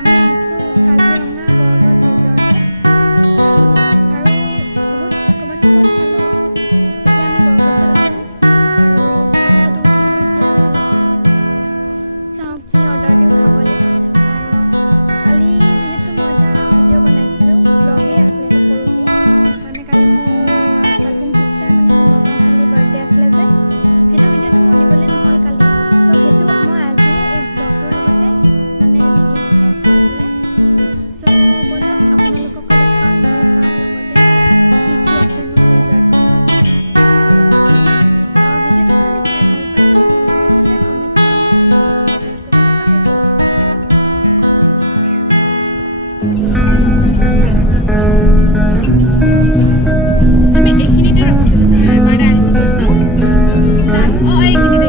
আমি আহিছোঁ কাজিৰঙা borgos ৰিজৰ্টত আৰু বহুত ক'ৰবাত চালোঁ। এতিয়া আমি borgosত আছোঁ আৰু তাৰপিছত উঠিলোঁ। এতিয়া চাওঁ কি অৰ্ডাৰ দিওঁ খাবলৈ। আৰু কালি যিহেতু মই এটা ভিডিঅ' বনাইছিলোঁ, ব্লগেই আছিলে এইটো সৰুকৈ, মানে কালি মোৰ কাজিন চিষ্টাৰ মানে মোৰ মামাৰ ছোৱালীৰ বাৰ্থডে আছিলে যে, সেইটো ভিডিঅ'টো মোৰ দিবলৈ নহ'ল কালি। তো সেইটো মই আজি এই ব্লগটোৰ লগতে মানে দি দিম এড কৰি পেলাই। চ' ব'লক আপোনালোককো দেখাওঁ, ময়ো চাওঁ লগতে কি কি আছেনো ৰিজৰ্টখনত। আৰু ভিডিঅ'টো যদি চাই ভাল পায় তেতিয়াহ'লে লাইক, শ্বেয়াৰ, কমেণ্ট কৰি মোৰ চেনেলটোক ছাবস্ক্ৰাইব কৰিব নাপাহৰিব। আমি এইখিনিতে ৰখিছিলোঁ চাগে, এবাৰতে আহিছোঁ গৈছোঁ তাত। এইখিনিতে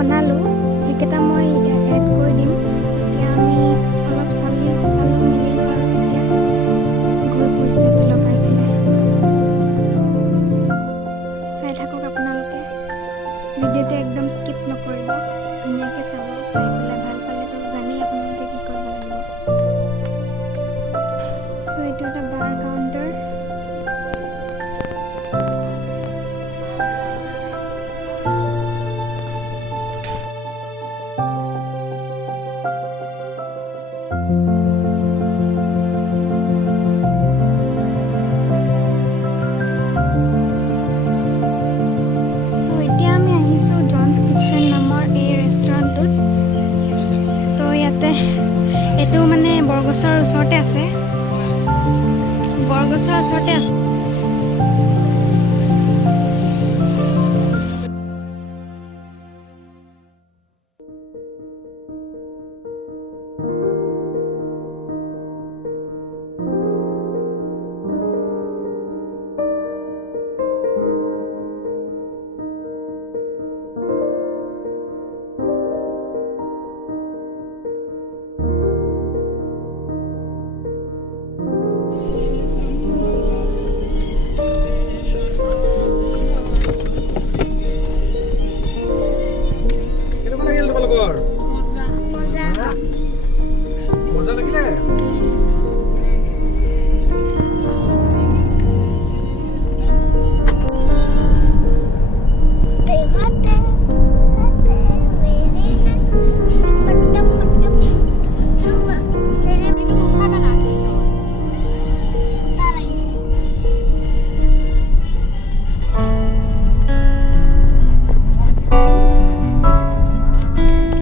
বনালোঁ সেইকেইটা মই এড কৰি দিম। এতিয়া আমি অলপ চালো মিলিলোঁ আৰু এতিয়া ঘূৰি ফুৰিছোঁ এফালৰ পৰা এইফালে। চাই থাকক আপোনালোকে, ভিডিঅ'টো একদম স্কিপ নকৰিব, ধুনীয়াকৈ চাব। চাই পেলাই ভাল পালেতো জানেই আপোনালোকে কি কৰিব লাগিব। চ' এইটো এটা বাৰ কাউণ্টাৰ। এইটো মানে বৰগছৰ ওচৰতে আছে,